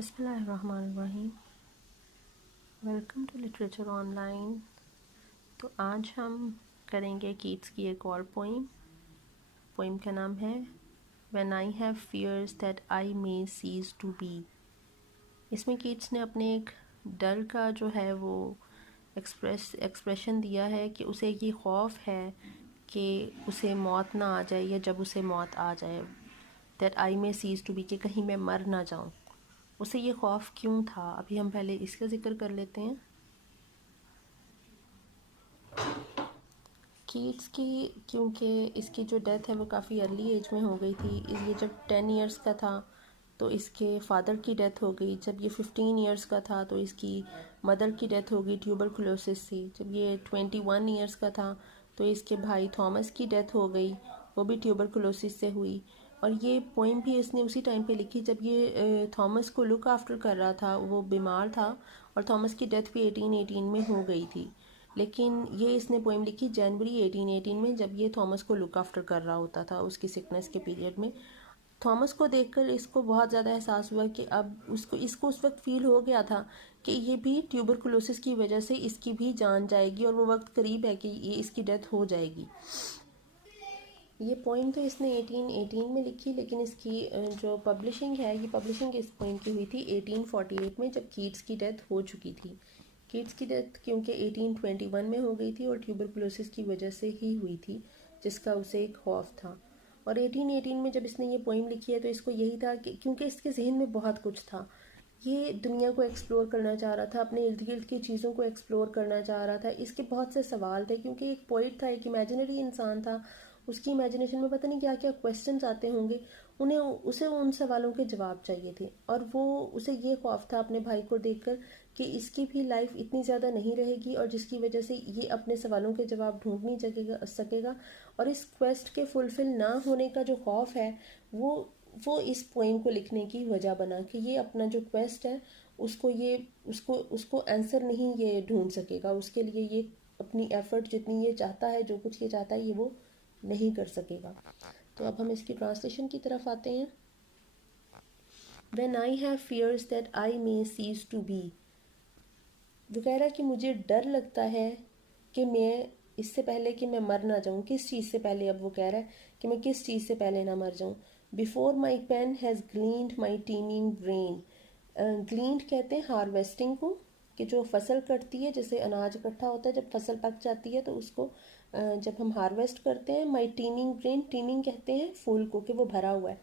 बिस्मिल्लाहिर्रहमानिर्रहीम। Welcome to literature online. तो आज हम करेंगे कीट्स की एक और पोइम का नाम है when I have fears that I may cease to be. इसमें कीट्स ने अपने एक डर का जो है वो एक्सप्रेशन दिया है कि उसे ये खौफ है कि उसे मौत ना आ जाए, या जब उसे मौत आ जाए that I may cease to be, कि कहीं मैं मर ना जाऊँ। उसे ये खौफ क्यों था, अभी हम पहले इसका जिक्र कर लेते हैं। कीट्स की, क्योंकि इसकी जो डेथ है वो काफ़ी अर्ली एज में हो गई थी। ये जब 10 इयर्स का था तो इसके फादर की डेथ हो गई। जब ये 15 इयर्स का था तो इसकी मदर की डेथ हो गई ट्यूबरकुलोसिस से। जब ये 21 इयर्स का था तो इसके भाई थॉमस की डेथ हो गई, वो भी ट्यूबरकुलोसिस से हुई। और ये पोइम भी इसने उसी टाइम पे लिखी जब ये थॉमस को लुक आफ्टर कर रहा था, वो बीमार था। और थॉमस की डेथ भी 1818 में हो गई थी। लेकिन ये इसने पोइम लिखी जनवरी 1818 में, जब ये थॉमस को लुक आफ्टर कर रहा होता था उसकी सिकनेस के पीरियड में। थॉमस को देखकर इसको बहुत ज़्यादा एहसास हुआ कि अब इसको उस वक्त फील हो गया था कि ये भी ट्यूबरकुलोसिस की वजह से इसकी भी जान जाएगी और वो वक्त करीब है कि ये इसकी डेथ हो जाएगी। ये पोइम तो इसने 1818 में लिखी, लेकिन इसकी जो पब्लिशिंग है, ये पब्लिशिंग इस पोइम की हुई थी 1848 में, जब कीट्स की डेथ हो चुकी थी। कीट्स की डेथ क्योंकि 1821 में हो गई थी और ट्यूबरकुलोसिस की वजह से ही हुई थी, जिसका उसे एक खौफ था। और 1818 में जब इसने ये पोइम लिखी है तो इसको यही था कि क्योंकि इसके जहन में बहुत कुछ था, ये दुनिया को एक्सप्लोर करना चाह रहा था, अपने इर्द गिर्द की चीज़ों को एक्सप्लोर करना चाह रहा था। इसके बहुत से सवाल थे क्योंकि एक पोइट था, एक इमेजिनरी इंसान था। उसकी इमेजिनेशन में पता नहीं क्या क्या क्वेश्चंस आते होंगे, उसे उन सवालों के जवाब चाहिए थे। और वो उसे ये खौफ था अपने भाई को देखकर कि इसकी भी लाइफ इतनी ज़्यादा नहीं रहेगी और जिसकी वजह से ये अपने सवालों के जवाब ढूंढ नहीं सकेगा। और इस क्वेस्ट के फुलफिल ना होने का जो खौफ है वो इस पोइम को लिखने की वजह बना कि ये अपना जो क्वेस्ट है उसको आंसर नहीं ये ढूंढ सकेगा। उसके लिए ये अपनी एफर्ट जितनी ये चाहता है, जो कुछ ये चाहता है, ये वो नहीं कर सकेगा। तो अब हम इसकी ट्रांसलेशन की तरफ आते हैं। When I have fears that I may cease to be, वो कह रहा है कि मुझे डर लगता है कि मैं इससे पहले कि मैं मर ना जाऊं। किस चीज़ से पहले, अब वो कह रहा है कि मैं किस चीज़ से पहले ना मर जाऊं। Before my pain has gleaned my teeming brain. Gleaned कहते हैं हार्वेस्टिंग को, कि जो फसल कटती है, जैसे अनाज इकट्ठा होता है, जब फसल पक जाती है तो उसको जब हम हार्वेस्ट करते हैं। माई टीमिंग ब्रेन, टीमिंग कहते हैं फूल को, कि वो भरा हुआ है।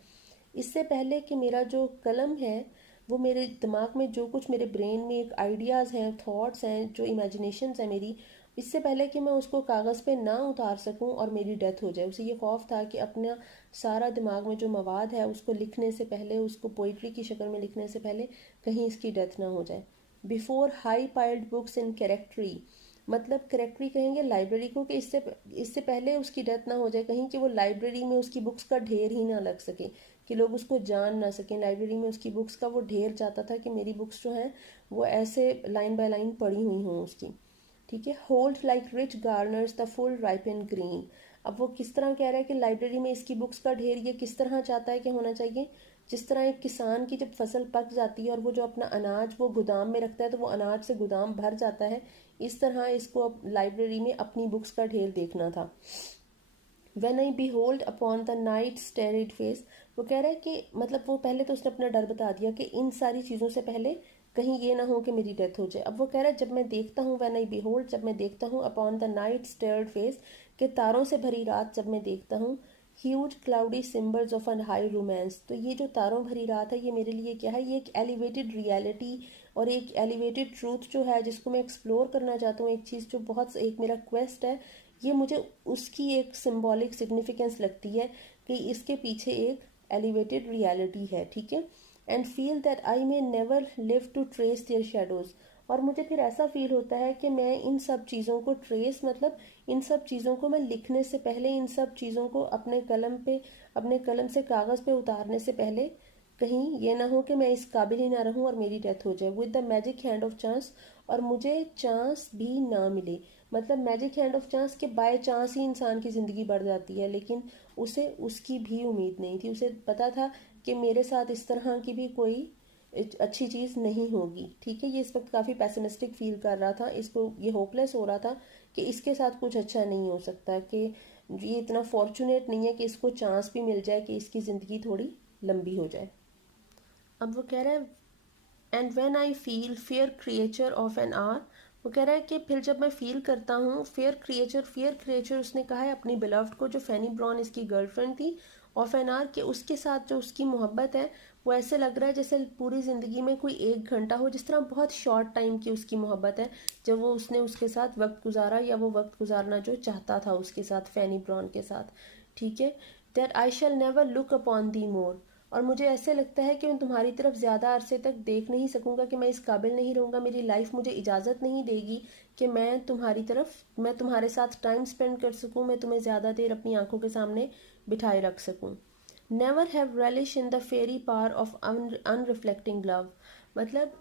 इससे पहले कि मेरा जो कलम है, वो मेरे दिमाग में जो कुछ मेरे ब्रेन में एक आइडियाज़ हैं, थॉट्स हैं, जो इमेजिनेशंस हैं मेरी, इससे पहले कि मैं उसको कागज़ पे ना उतार सकूं और मेरी डेथ हो जाए। उसे ये खौफ था कि अपना सारा दिमाग में जो मवाद है उसको लिखने से पहले, उसको पोइट्री की शक्ल में लिखने से पहले कहीं इसकी डेथ ना हो जाए। Before high piled books in charactery, मतलब करेक्टरी कहेंगे लाइब्रेरी को, कि इससे पहले उसकी डेथ ना हो जाए कहीं, कि वो लाइब्रेरी में उसकी बुक्स का ढेर ही ना लग सके, कि लोग उसको जान ना सकें। लाइब्रेरी में उसकी बुक्स का वो ढेर चाहता था कि मेरी बुक्स जो हैं वो ऐसे लाइन बाय लाइन पड़ी हुई हों उसकी। ठीक है। Hold like rich garners the full ripe and green. अब वो किस तरह कह रहा है कि लाइब्रेरी में इसकी बुक्स का ढेर ये किस तरह चाहता है कि होना चाहिए, जिस तरह एक किसान की जब फसल पक जाती है और वो जो अपना अनाज वो गोदाम में रखता है तो वो अनाज से गोदाम भर जाता है, इस तरह इसको अब लाइब्रेरी में अपनी बुक्स का ढेर देखना था। When I behold upon the night starried face, वो कह रहा है कि मतलब वो पहले तो उसने अपना डर बता दिया कि इन सारी चीज़ों से पहले कहीं ये ना हो कि मेरी डेथ हो जाए। अब वो कह रहा है जब मैं देखता हूँ, when I behold, जब मैं देखता हूँ, upon the night starred face, कि तारों से भरी रात जब मैं देखता हूँ, huge cloudy symbols of an high romance, तो ये जो तारों भरी रात है ये मेरे लिए क्या है, ये एक एलिवेटेड रियलिटी और एक एलिवेटेड ट्रूथ जो है जिसको मैं एक्सप्लोर करना चाहता हूँ, एक चीज़ जो बहुत एक मेरा क्वेस्ट है, ये मुझे उसकी एक सिंबॉलिक सिग्निफिकेंस लगती है कि इसके पीछे एक एलिवेटेड रियलिटी है। ठीक है। And feel that I may never live to trace their shadows, और मुझे फिर ऐसा फील होता है कि मैं इन सब चीज़ों को ट्रेस, मतलब इन सब चीज़ों को मैं लिखने से पहले, इन सब चीज़ों को अपने कलम से कागज़ पे उतारने से पहले कहीं ये ना हो कि मैं इस काबिल ही ना रहूं और मेरी डेथ हो जाए। With the magic hand of chance, और मुझे चांस भी ना मिले, मतलब मैजिक हैंड ऑफ चांस के बाय चांस ही इंसान की ज़िंदगी बढ़ जाती है, लेकिन उसे उसकी भी उम्मीद नहीं थी। उसे पता था कि मेरे साथ इस तरह की भी कोई अच्छी चीज़ नहीं होगी। ठीक है, ये इस वक्त काफ़ी पैसिमिस्टिक फील कर रहा था, इसको ये होपलेस हो रहा था कि इसके साथ कुछ अच्छा नहीं हो सकता, कि ये इतना फॉर्चुनेट नहीं है कि इसको चांस भी मिल जाए कि इसकी ज़िंदगी थोड़ी लंबी हो जाए। अब वो कह रहा है and when I feel fair creature of an hour, वो कह रहा है कि फिर जब मैं फील करता हूँ फेयर क्रिएचर उसने कहा है अपनी बिलव्ड को, जो फैनी ब्राउन इसकी गर्लफ्रेंड थी, ऑफ एन आवर, के उसके साथ जो उसकी मोहब्बत है वो ऐसे लग रहा है जैसे पूरी ज़िंदगी में कोई 1 घंटा हो, जिस तरह बहुत शॉर्ट टाइम की उसकी मोहब्बत है, जब वो उसने उसके साथ वक्त गुजारा या वो वक्त गुजारना जो चाहता था उसके साथ, फैनी ब्राउन के साथ। ठीक है, that I shall never look upon thee more, और मुझे ऐसे लगता है कि मैं तुम्हारी तरफ ज़्यादा अरसे तक देख नहीं सकूँगा, कि मैं इस काबिल नहीं रहूँगा, मेरी लाइफ मुझे इजाज़त नहीं देगी कि मैं तुम्हारे साथ टाइम स्पेंड कर सकूँ, मैं तुम्हें ज़्यादा देर अपनी आंखों के सामने बिठाए रख सकूँ। Never have relish in the faery power of unreflecting love, मतलब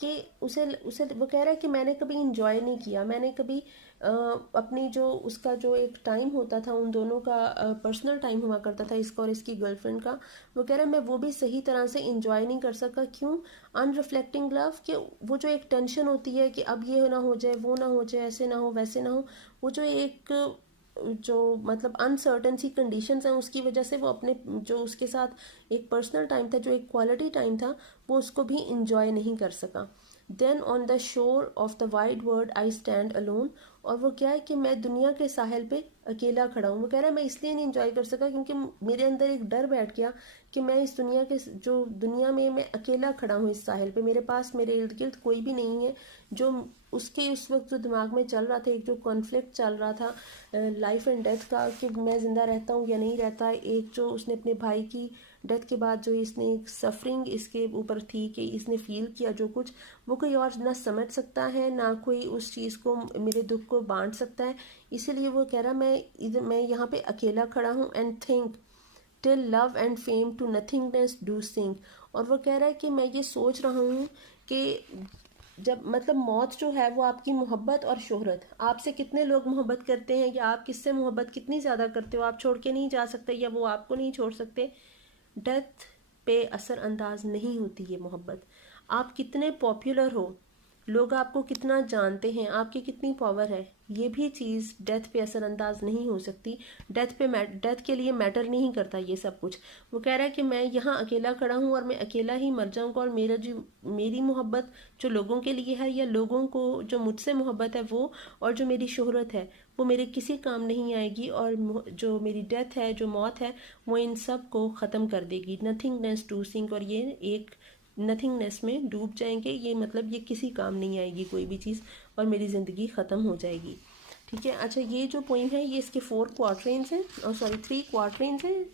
कि उसे उसे वो कह रहा है कि मैंने कभी इंजॉय नहीं किया, मैंने कभी अपनी जो उसका जो एक टाइम होता था उन दोनों का पर्सनल टाइम हुआ करता था इसका और इसकी गर्लफ्रेंड का, वो कह रहा है मैं वो भी सही तरह से इंजॉय नहीं कर सका। क्यों? अनरिफ्लेक्टिंग लव, कि वो जो एक टेंशन होती है कि अब ये ना हो जाए, वो ना हो जाए, ऐसे ना हो, वैसे ना हो, वो जो एक जो मतलब अनसर्टन सी कंडीशंस हैं उसकी वजह से वो अपने जो उसके साथ एक पर्सनल टाइम था, जो एक क्वालिटी टाइम था, वो उसको भी इंजॉय नहीं कर सका। Then on the shore of the wide world I stand alone, और वो क्या है कि मैं दुनिया के साहिल पे अकेला खड़ा हूँ। वो कह रहा है मैं इसलिए नहीं इंजॉय कर सका क्योंकि मेरे अंदर एक डर बैठ गया कि मैं इस दुनिया के जो दुनिया में मैं अकेला खड़ा हूँ इस साहिल पे, मेरे पास मेरे इर्द गिर्द कोई भी नहीं है। जो उसके उस वक्त जो दिमाग में चल रहा था, एक जो कॉन्फ्लिक्ट चल रहा था लाइफ एंड डेथ का, कि मैं ज़िंदा रहता हूँ या नहीं रहता, एक जो उसने अपने भाई की डेथ के बाद जो इसने एक सफरिंग इसके ऊपर थी कि इसने फील किया जो कुछ, वो कोई और ना समझ सकता है, ना कोई उस चीज़ को, मेरे दुख को बांट सकता है। इसीलिए वो कह रहा मैं यहाँ पे अकेला खड़ा हूँ। And think till love and fame to nothingness do sink, और वो कह रहा है कि मैं ये सोच रहा हूँ कि जब मतलब मौत जो है वो आपकी मोहब्बत और शोहरत, आपसे कितने लोग मोहब्बत करते हैं या आप किससे मोहब्बत कितनी ज़्यादा करते हो, आप छोड़ के नहीं जा सकते या वो आपको नहीं छोड़ सकते। डेथ पे असर अंदाज नहीं होती ये मोहब्बत। आप कितने पॉपुलर हो, लोग आपको कितना जानते हैं, आपकी कितनी पावर है, ये भी चीज़ डेथ पे असरअंदाज नहीं हो सकती। डेथ के लिए मैटर नहीं करता ये सब कुछ। वो कह रहा है कि मैं यहाँ अकेला खड़ा हूँ और मैं अकेला ही मर जाऊँगा, और मेरी मोहब्बत जो लोगों के लिए है या लोगों को जो मुझसे मोहब्बत है वो, और जो मेरी शोहरत है वो मेरे किसी काम नहीं आएगी, और जो मेरी डेथ है, जो मौत है, वो इन सब को ख़त्म कर देगी। नथिंगनेस टू सिंक, और ये एक नथिंगनेस में डूब जाएंगे, ये मतलब ये किसी काम नहीं आएगी कोई भी चीज़, और मेरी ज़िंदगी ख़त्म हो जाएगी। ठीक है, अच्छा ये जो पोइम है ये इसके 4 क्वार्टरेंस हैं, और सॉरी 3 क्वार्टरेंस हैं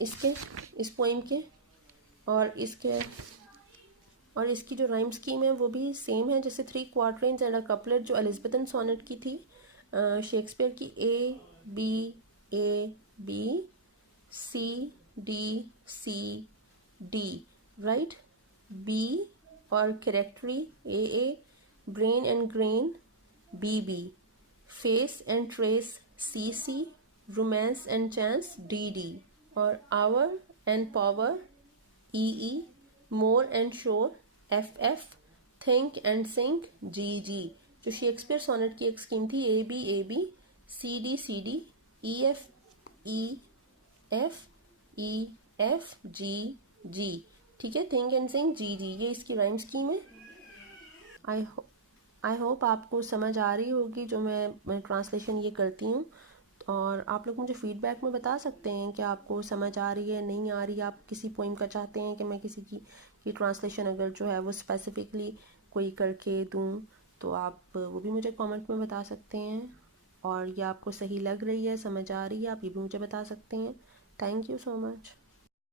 इसके, इस पोइम के, और इसकी जो राइम स्कीम है वो भी सेम है जैसे 3 क्वार्टरेंस एंड अ कपलेट जो एलिजाबेथन सोनेट की थी शेक्सपियर की। A B C D right. B और कैरेक्टरी AA, brain and grain BB, face and trace CC, romance and chance DD, और hour and power EE, more and sure FF, think and sink GG। जो Shakespeare sonnet की एक scheme थी AB CD EF ठीक है, think and Singh GG, ये इसकी rhyme scheme है। आई होप आपको समझ आ रही होगी जो मैं ट्रांसलेशन ये करती हूँ, और आप लोग मुझे फीडबैक में बता सकते हैं कि आपको समझ आ रही है नहीं आ रही, आप किसी पोइम का चाहते हैं कि मैं किसी की ट्रांसलेशन अगर जो है वो स्पेसिफिकली कोई करके दूँ, तो आप वो भी मुझे कमेंट में बता सकते हैं। और ये आपको सही लग रही है, समझ आ रही है, आप ये भी मुझे बता सकते हैं। Thank you so much.